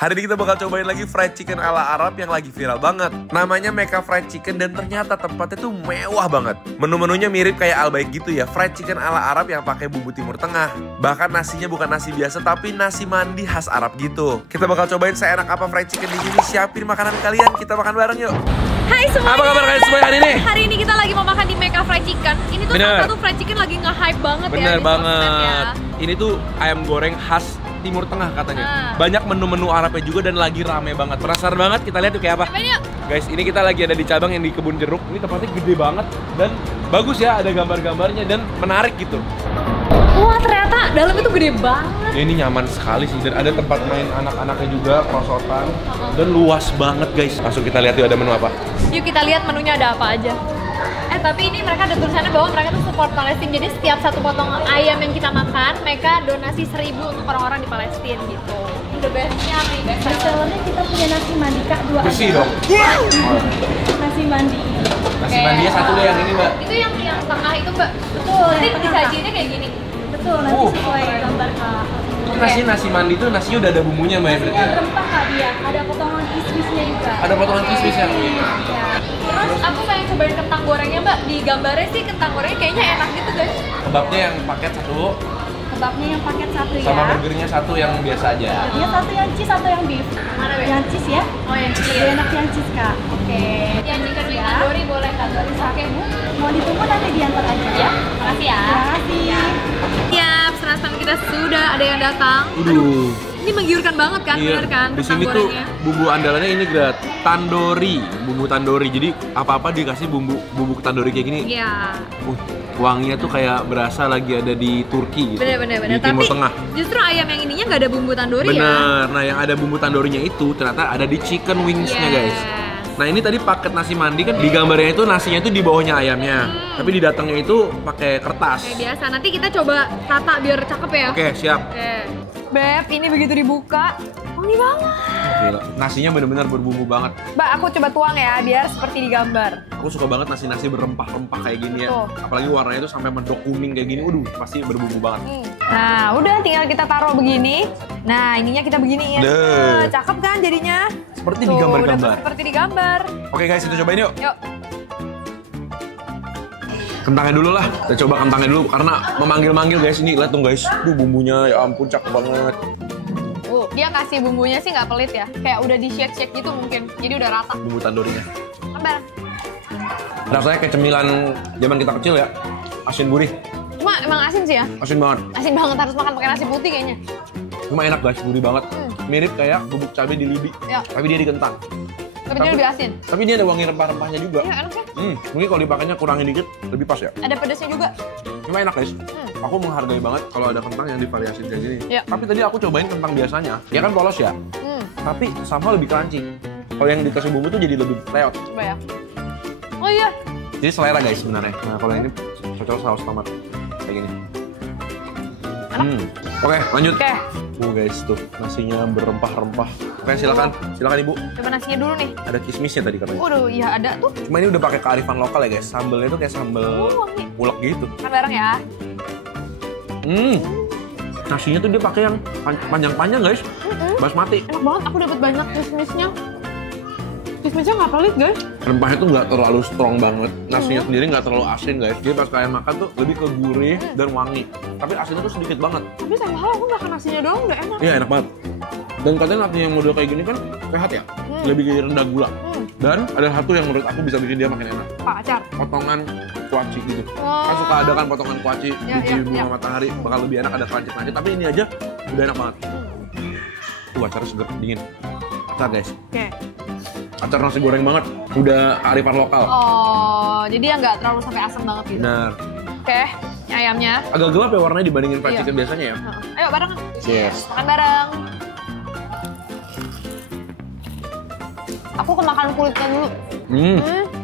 Hari ini kita bakal cobain lagi fried chicken ala Arab yang lagi viral banget. Namanya Mecca Fried Chicken dan ternyata tempatnya tuh mewah banget. Menu-menunya mirip kayak Al Baik gitu ya, fried chicken ala Arab yang pakai bumbu Timur Tengah. Bahkan nasinya bukan nasi biasa tapi nasi mandi khas Arab gitu. Kita bakal cobain seenak apa fried chicken di sini. Siapin makanan kalian, kita makan bareng yuk. Hai semuanya. Apa kabar kalian semua hari ini? Hari ini kita lagi mau makan di Mecca Fried Chicken. Ini tuh salah satu fried chicken lagi nge-hype banget ya. Bener di sosmed banget. ya. Ini tuh ayam goreng khas Timur Tengah katanya. Banyak menu-menu Arabnya juga dan lagi rame banget. Penasaran banget, kita lihat tuh kayak apa. Guys, ini kita lagi ada di cabang yang di Kebun Jeruk. Ini tempatnya gede banget dan bagus ya, ada gambar-gambarnya dan menarik gitu. Wah, ternyata dalam itu gede banget. Ya, ini nyaman sekali sih dan ada tempat main anak-anaknya juga, perosotan dan luas banget guys. Langsung kita lihat yuk ada menu apa. Yuk kita lihat menunya ada apa aja. Tapi ini mereka ada tulisannya bahwa mereka tuh support Palestina. Jadi setiap satu potong ayam yang kita makan, mereka donasi 1.000 untuk orang-orang di Palestina gitu. The bestnya nih, bestsellernya kita punya nasi mandi Kak, 2 bersih aja. dong. Nasi mandi. Nasi mandinya satu deh yang ini mbak. Itu yang tengah itu mbak. Betul. Nanti disajiinnya kayak gini. Betul, nanti sesuai gambar Kak. Nasi mandi tuh nasinya udah ada bumbunya mbak ya berarti. Nasinya berempah Kak dia, ada potongan kismisnya juga. Ada potongan kismis ya. Terus aku pengen cobain kentang gorengnya mbak. Di gambarnya sih kentang gorengnya kayaknya enak gitu guys. Kebabnya yang paket satu, Kebabnya yang paket satu ya. sama burgernya satu yang biasa aja. Dia satu yang cheese, satu yang beef. Mana Beb? Yang cheese ya. Oh yang Lebih cheese. enak yang cheese Kak. Oke. Yang chicken wing tandoori boleh kak? Oke bu. Mau ditunggu nanti diantar aja Ya, makasih ya. Terima kasih. Siap, serasa kita sudah ada yang datang. Aduh. Ini menggiurkan banget kan, bener kan? Di kentang sini tuh gorengnya. bumbu andalannya ini grad tandoori, bumbu tandoori. Jadi apa-apa dikasih bumbu tandoori kayak gini. Iya. Wanginya tuh kayak berasa lagi ada di Turki gitu. Bener. Di Timur Tapi Tengah. justru ayam yang ininya nggak ada bumbu tandoori ya. Bener. Nah, yang ada bumbu tandoorinya itu ternyata ada di chicken wingsnya guys. Nah, ini tadi paket nasi mandi kan di gambarnya itu nasinya itu di bawahnya ayamnya. Tapi di datangnya itu pakai kertas. Kayak biasa. Nanti kita coba tata biar cakep ya. Oke, siap. Oke. Beb, ini begitu dibuka, wangi banget. Gila. Nasinya bener-bener berbumbu banget. Mbak, aku coba tuang ya, biar seperti di gambar. Aku suka banget nasi-nasi berempah-rempah kayak gini ya. Tuh. Apalagi warnanya itu sampai mendok kuning kayak gini. Pasti berbumbu banget. Nah, udah tinggal kita taruh begini. Nah, ininya kita beginiin. Deh. Cakep kan jadinya? Seperti Tuh, di gambar-gambar. udah seperti di gambar. Oke guys, kita cobain yuk. Yuk. Kentangnya dulu lah. Kita coba kentangnya dulu karena memanggil-manggil guys. Ini lihat dong guys. Bumbunya ya ampun cakep banget. Dia kasih bumbunya sih nggak pelit ya. Kayak udah di shake gitu mungkin. Jadi udah rata. Bumbu tandoorinya. Gambar. Rasanya kayak cemilan zaman kita kecil ya. Asin gurih. Cuma emang asin sih ya. Asin banget. Asin banget, harus makan pakai nasi putih kayaknya. Cuma enak guys, gurih banget. Mirip kayak bubuk cabai di libi. Ya. Tapi dia di kentang. Tapi dia lebih asin. Tapi dia ada wangi rempah-rempahnya juga. Iya enak sih. Mungkin kalau dipakainya kurangin dikit, lebih pas ya. Ada pedasnya juga. Cuma enak guys. Aku menghargai banget kalau ada kentang yang divariasi kayak gini. Ya. Tapi tadi aku cobain kentang biasanya. Ya kan polos ya. Tapi sama lebih crunchy. Kalau yang dikasih bumbu tuh jadi lebih leot. Coba ya. Oh iya. Jadi selera guys sebenarnya. Nah kalau yang ini cocok saus tomat kayak gini. Oke, lanjut. Oke. Guys tuh nasinya berempah-rempah. Oke silakan ibu. Coba nasinya dulu nih. Ada kismisnya tadi katanya. Waduh, iya ada tuh. Cuma ini udah pakai kearifan lokal ya guys. Sambelnya tuh kayak sambel Wangi. ulek gitu. Kan bareng ya. Nasinya tuh dia pakai yang panjang-panjang guys. Basmati. Enak banget, aku dapat banyak kismisnya. Kismisnya nggak pelit guys. Rempahnya tuh nggak terlalu strong banget. Nasinya sendiri nggak terlalu asin guys. Dia pas kalian makan tuh lebih ke gurih dan wangi. Tapi asinnya tuh sedikit banget. Tapi sama hal aku makan nasinya doang udah enak. Iya enak banget. Dan katanya nasi yang model kayak gini kan sehat ya. Lebih rendah gula. Dan ada satu yang menurut aku bisa bikin dia makin enak. Pak acar. Potongan kuaci gitu. Kan suka ada kan potongan kuaci di bunga matahari. Bakal lebih enak ada crunchy-crunchy. Tapi ini aja udah enak banget. Tuh acarnya seger dingin. Acar guys. Oke. Acar nasi goreng banget. Udah arifan lokal. Oh, jadi ya nggak terlalu sampai asam banget gitu. Benar. Oke, ini ayamnya. Agak gelap ya warnanya dibandingin fried Iya. chicken biasanya ya. Ayo bareng. Cheers. Makan bareng. Aku kemakan kulitnya dulu.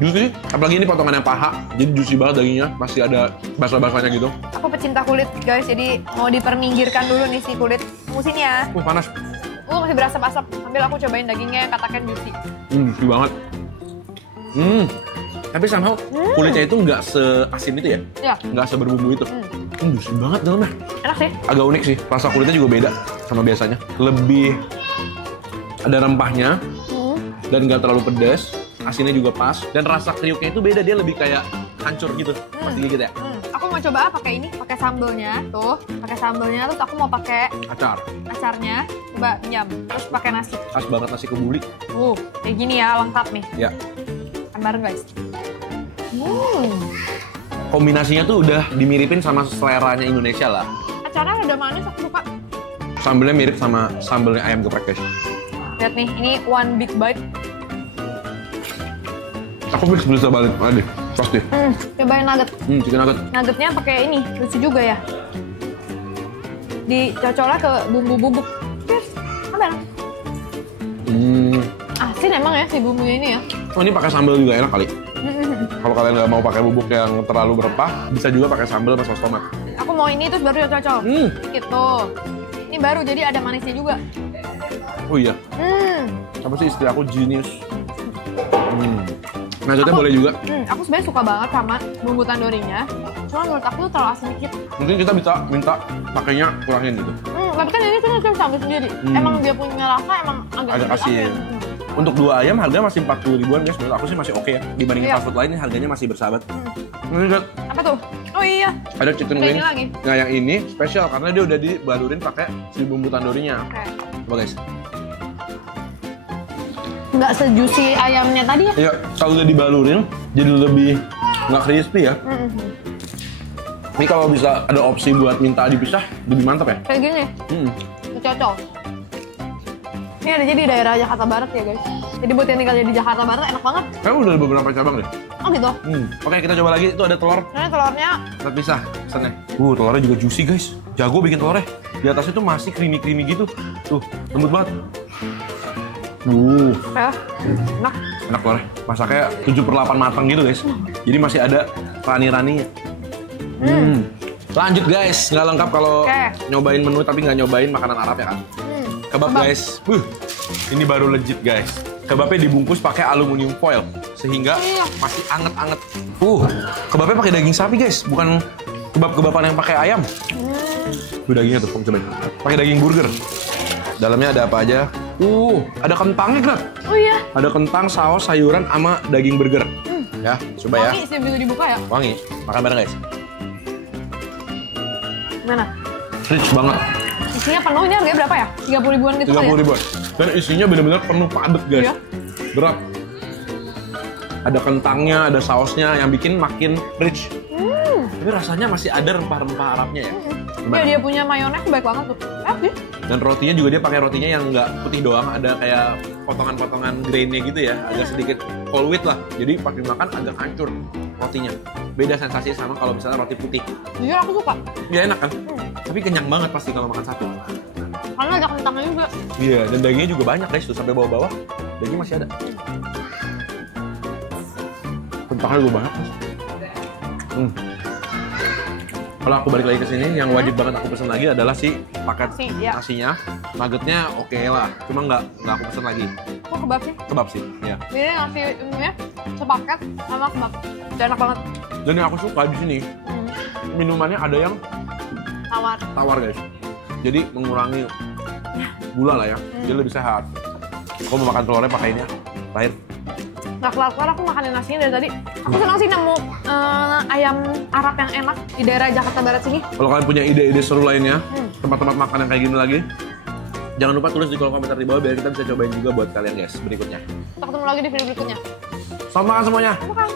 Juicy. Apalagi ini potongannya paha. Jadi juicy banget dagingnya. Masih ada basah-basahnya gitu. Aku pecinta kulit guys, jadi mau diperminggirkan dulu nih si kulit. Tunggu sini ya. Panas. Masih berasap-asap. Sambil aku cobain dagingnya yang katakan juicy. Juicy banget. Tapi somehow kulitnya itu nggak seasin itu ya? Iya. Nggak seberbumbu itu. Juicy banget dalamnya. Enak sih. Agak unik sih. Rasa kulitnya juga beda sama biasanya. Lebih Ada rempahnya dan nggak terlalu pedas. Asinnya juga pas dan rasa kriuknya itu beda, dia lebih kayak hancur gitu. Pasti gigit ya. Aku mau coba pakai ini, pakai sambelnya tuh, pakai sambelnya. Terus aku mau pakai acarnya. Coba nyam. Terus pakai nasi. Khas banget nasi kebuli. Kayak gini ya, lengkap nih. Ya. Kan bareng guys. Kombinasinya tuh udah dimiripin sama seleranya Indonesia lah. Acaranya udah manis, aku suka. Sambelnya mirip sama sambelnya ayam geprek guys. Lihat nih, ini one big bite. Aku bisa balik aja, pasti. Cobain nugget. Chicken nugget. Nuggetnya pakai ini, lucu juga ya. Dicocolnya ke bumbu-bubuk. Yes, apa? Asin emang ya si bumbunya ini ya. Oh ini pakai sambal juga enak kali. Kalau kalian nggak mau pakai bubuk yang terlalu berempah, bisa juga pakai sambal sama saus tomat. Aku mau ini terus baru cocol. Gitu. Ini baru jadi ada manisnya juga. Oh iya. Apa sih istilah aku genius. Maksudnya boleh juga. Aku sebenarnya suka banget sama bumbu tandoorinya. Cuma menurut aku tuh terlalu asin dikit. Mungkin kita bisa minta pakainya kurangin gitu. Tapi kan ini kita sambil sendiri. Emang dia punya rasa emang agak asin. Untuk 2 ayam harganya masih 40 ribuan guys. Menurut aku sih masih oke ya. Dibandingin fast food lainnya harganya masih bersahabat. Ini lihat. Apa tuh? Oh iya. Ada chicken wing. Lagi. Nah yang ini spesial karena dia udah dibalurin pakai si bumbu tandoorinya. Coba guys. Nggak sejuicy ayamnya tadi ya? Iya, kalau udah dibalurin jadi lebih nggak crispy ya. Ini kalau bisa ada opsi buat minta dipisah, lebih mantap ya. Kayak gini. Cocok. Ini ada jadi daerah Jakarta Barat ya guys. Jadi buat yang tinggal di Jakarta Barat enak banget. Kayaknya udah ada beberapa cabang deh. Oh gitu? Oke, kita coba lagi. Itu ada telur. Ini telurnya. Kita pisah pesannya. Telurnya juga juicy guys. Jago bikin telurnya. Di atasnya tuh masih creamy-creamy gitu. Tuh, lembut banget. Enak. Enak telurnya. Masaknya 7/8 matang gitu guys. Jadi masih ada rani-raninya. Lanjut guys, nggak lengkap kalau nyobain menu tapi nggak nyobain makanan Arab ya kan. Kebab guys, ini baru legit guys. Kebabnya dibungkus pakai aluminium foil sehingga masih anget-anget. Kebabnya pakai daging sapi guys, bukan kebab-kebaban yang pakai ayam. Dagingnya tuh, cobain. Pakai daging burger. Dalamnya ada apa aja? Ada kentangnya kan? Oh iya. Ada kentang, saus, sayuran, sama daging burger. Ya, coba ya. Wangi sih bisa dibuka ya? Wangi. Makan bareng guys. Gimana? Rich banget. Isinya penuh, ini harganya berapa ya? 30 ribuan gitu 30 ribuan. Dan isinya benar-benar penuh padat guys. Iya. Berat. Ada kentangnya, ada sausnya yang bikin makin rich. Tapi rasanya masih ada rempah-rempah Arabnya ya. Iya, dia punya mayones baik banget tuh. Sih. Dan rotinya juga dia pakai rotinya yang nggak putih doang, ada kayak potongan-potongan grainnya gitu ya, agak sedikit whole wheat lah. Jadi pas dimakan agak hancur rotinya. Beda sensasinya sama kalau misalnya roti putih. Jujur aku suka. Ya enak kan? Tapi kenyang banget pasti kalau makan satu. Karena ada kentangnya juga. Iya, dan dagingnya juga banyak guys, tuh sampai bawah-bawah. Dagingnya masih ada. Kentangnya juga banyak guys. Kalau aku balik lagi ke sini, yang wajib banget aku pesen lagi adalah si paket nasinya. Nuggetnya oke lah, cuma nggak aku pesen lagi. Kok kebab sih? Kebab sih, ya. Jadi nasi ininya sepaket sama kebab. Enak banget. Dan yang aku suka di sini, minumannya ada yang tawar guys. Jadi mengurangi gula lah ya, jadi lebih sehat. Aku mau makan telurnya pakai ini ya, lahir. Gak kelar-kelar aku makanin nasinya dari tadi. Aku senang sih nemu ayam Arab yang enak di daerah Jakarta Barat sini. Kalau kalian punya ide-ide seru lainnya, tempat-tempat makan yang kayak gini lagi, jangan lupa tulis di kolom komentar di bawah biar kita bisa cobain juga buat kalian guys berikutnya. Kita ketemu lagi di video berikutnya. Selamat makan semuanya. Makan.